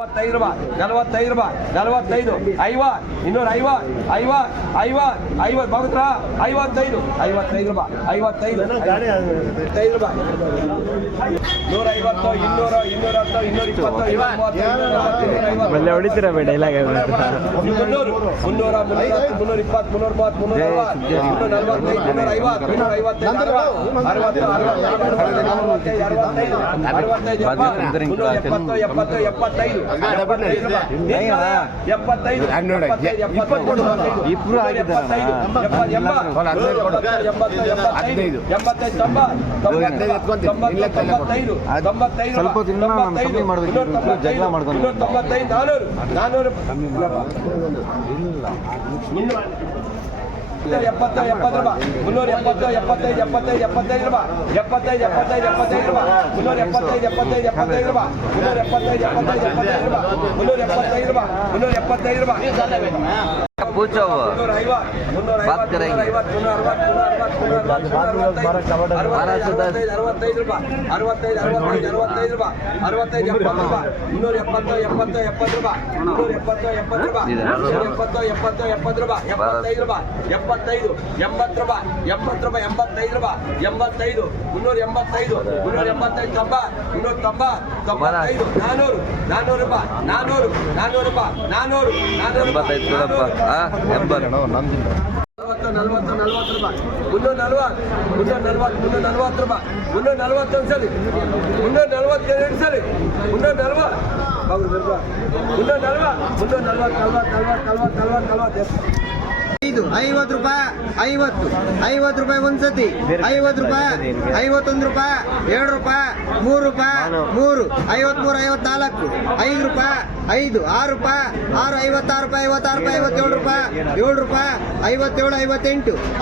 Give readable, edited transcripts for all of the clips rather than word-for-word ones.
45 ರೂಪಾಯಿ 45 ರೂಪಾಯಿ 45 50 250 ಬಾಗುತ್ರಾ 55 ರೂಪಾಯಿ 55 ರೂಪಾಯಿ 150 200 220 ಹೊಡಿತೀರಾ ಬೇಡ ಇಲ್ಲ 320 330 ಸ್ವಲ್ಪ ಕಮ್ಮಿ ಮಾಡಬೇಕು ಜಗಳ ಮಾಡ್ಕೊಂಡು 400 70 ರೂಪಾಯಿ 370 75 ರೂಪಾಯಿ 75 ರೂಪಾಯಿ 375 ರೂಪಾಯಿ 375 ರೂಪಾಯಿ पूछो बात करेंगे 50 ರೂಪಾಯಿ 50 ರೂಪಾಯಿ ಒಂದ್ಸತಿ 50 ರೂಪಾಯಿ 51 ರೂಪಾಯಿ 2 ರೂಪಾಯಿ 3 ರೂಪಾಯಿ 3 53 54 5 ರೂಪಾಯಿ 5 6 ರೂಪಾಯಿ 6 56 ರೂಪಾಯಿ 56 ರೂಪಾಯಿ 57 ರೂಪಾಯಿ 57 58 58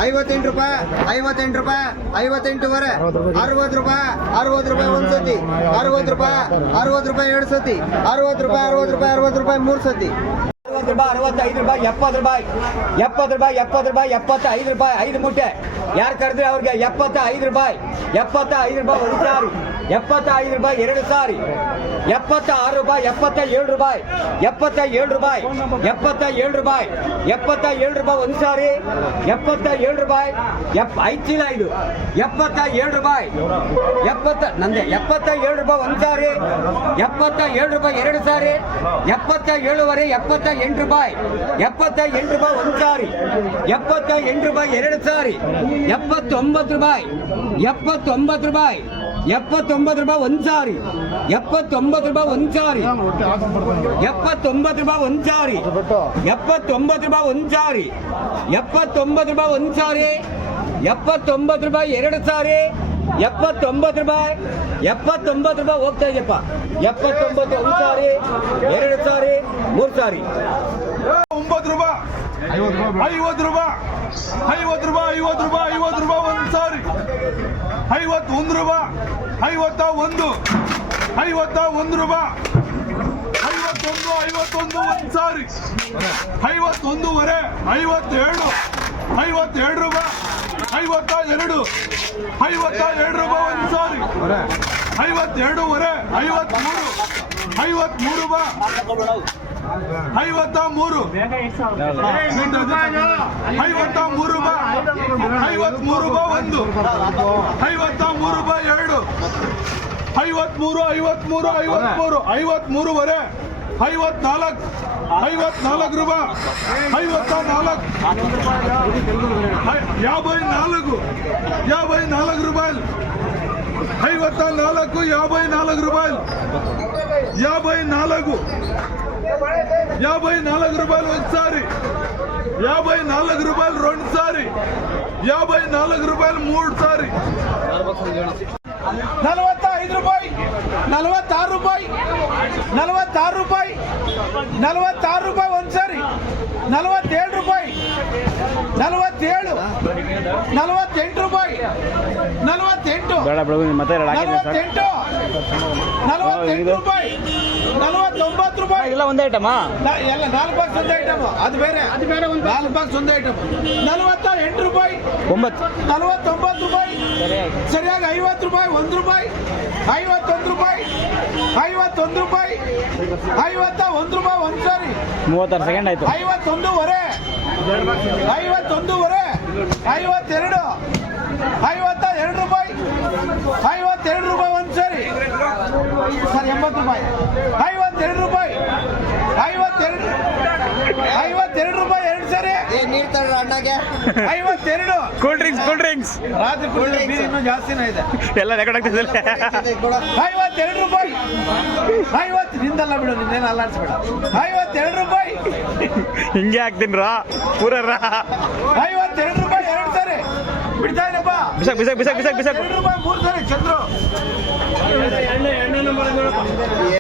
ರೂಪಾಯಿ 58 ರೂಪಾಯಿ 58 ವರೆ 60 ರೂಪಾಯಿ 60 ರೂಪಾಯಿ ಒಂದ್ಸತಿ 60 ರೂಪಾಯಿ 60 ರೂಪಾಯಿ 2 ಸತಿ 60 ರೂಪಾಯಿ 60 ರೂಪಾಯಿ 3 ಸತಿ 65 ರೂಪಾಯಿ 70 ರೂಪಾಯಿ 75 ರೂಪಾಯಿ 5 ಮೂಟೆ ಯಾರು ಕರೆದ್ರೆ ಅವ್ರಿಗೆ 75 ರೂಪಾಯಿ 75 ರೂಪಾಯಿ ಒಂದು ಸಾರಿ 75 ರೂಪಾಯಿ 2 ಸಾರಿ 76 ರೂಪಾಯಿ 77 ರೂಪಾಯಿ 77 ರೂಪಾಯಿ 77 ರೂಪಾಯಿ 77 ರೂಪಾಯಿ ಒಂದು ಸಾರಿ 77 ರೂಪಾಯಿ 5 ಚೀಲ ಇದು 77 ರೂಪಾಯಿ 70 ನಂದೆ 77 ರೂಪಾಯಿ ಒಂದು ಸಾರಿ 77 ರೂಪಾಯಿ 2 ಸಾರಿ 77 ವರೆ 78 ರೂಪಾಯಿ 78 ರೂಪಾಯಿ ಒಂದು ಸಾರಿ 78 ರೂಪಾಯಿ 2 ಸಾರಿ 79 ರೂಪಾಯಿ 79 ರೂಪಾಯಿ 79 ರೂಪಾಯಿ ಒಂದು ಸಾರಿ 79 ರೂಪಾಯಿ ಒಂದು ಸಾರಿ 79 ರೂಪಾಯಿ ಒಂದು ಸಾರಿ 79 ರೂಪಾಯಿ ಒಂದು ಸಾರಿ 79 ರೂಪಾಯಿ ಒಂದು ಸಾರಿ 79 ರೂಪಾಯಿ 2 ಸಾರಿ 79 ರೂಪಾಯಿ 79 ರೂಪಾಯಿ ಹೋಗ್ತಾ ಇದೆಯಪ್ಪ 79 ಒಂದು ಸಾರಿ 2 ಸಾರಿ 3 ಸಾರಿ 9 ರೂಪಾಯಿ 50 ರೂಪಾಯಿ 50 ರೂಪಾಯಿ 50 ರೂಪಾಯಿ 50 ರೂಪಾಯಿ ಒಂದು ಸಾರಿ 51 ರೂಪಾಯಿ 51 51 ರೂಪಾಯಿ 51 ಒಂದು ಸಾರಿ 51 ವರೆ 57 52 ರೂಪಾಯಿ 52 52 ರೂಪಾಯಿ ಒಂದು ಸಾರಿ 52 ವರೆ 53 ರೂಪಾಯಿ 53 53 ರೂಪಾಯಿ 53 ರೂಪಾಯಿ ಒಂದು 53 ರೂಪಾಯಿ 2 53 53 ವರೆ 54 ರೂಪಾಯಿ 54 54 ರೂಪಾಯಿ 54 54 ರೂಪಾಯಿ 54 ರೂಪಾಯಿ ಒಂದು ಸಾರಿ 54 ರೂಪಾಯಿ 2 ಸಾರಿ 54 ರೂಪಾಯಿ 3 ಸಾರಿ 45 ರೂಪಾಯಿ 46 ರೂಪಾಯಿ 46 ರೂಪಾಯಿ 46 ರೂಪಾಯಿ ಒಂದು ಸಾರಿ 47 ರೂಪಾಯಿ 47, 48 ರೂಪಾಯಿ, 48, ಬೇಡ ಬಿಡು ಮತ್ತೆ 48, 48 ರೂಪಾಯಿ, 49 ರೂಪಾಯಿ. ಇಲ್ಲ ಒಂದೇ ಐಟಮಾ ಎಲ್ಲ 4 ಬಾಕ್ಸ್ ಒಂದು ಐಟಮ್, ಅದು ಬೇರೆ 4 ಬಾಕ್ಸ್ ಒಂದು ಐಟಮ್. 48 ರೂಪಾಯಿ, 49 ರೂಪಾಯಿ, ಸರಿಯಾಗಿ 50 ರೂಪಾಯಿ, 1 ರೂಪಾಯಿ, 51 ರೂಪಾಯಿ, 51 ರೂಪಾಯಿ, 51 ರೂಪಾಯಿ ಒಂದು ಸಾರಿ, 36 ಸೆಕೆಂಡ್ ಆಯ್ತು. 51ವರೆ, 52, 52 ರೂಪಾಯಿ, 52 ರೂಪಾಯಿ ಒಂದು ಸಾರಿ ಸರ್, 80 ರೂಪಾಯಿ, 52 ರೂಪಾಯಿ, 52 ರೂಪಾಯಿ ಎರಡು ಸರಿ, ನೀರ್ ತಡ್ರ ಅಣ್ಣಗೆ 52. ಕೂಲ್ ಡ್ರಿಂಕ್ಸ್ ರಾತ್ರಿ ಕುಡಿದ್ರೆ ಬೀರ್ ಇನ್ನೂ ಜಾಸ್ತಿನೇ ಇದೆ. ಎಲ್ಲ ರೆಕಾರ್ಡ್ ಆಗ್ತಿದೆ. 52 ರೂಪಾಯಿ, 50 ನಿಂದಲ್ಲ ಬಿಡು, ನಿನ್ನೇನು ಅಲ್ಲಾಡ್ಸ್ಬೇಡ. 52 ರೂಪಾಯಿ, ಹಿಂಗೆ ಹಾಕ್ತೀನಿ ರಾ ಪೂರ ರಾ 52 ರೂಪಾಯಿ ಎರಡು ಸರಿ ಬಿಡ್ತಾ ಇದೆಪ್ಪ. ಬಿಸಾಕ್ 2 ರೂಪಾಯಿ 3 ಸರಿ ಚಂದ್ರು.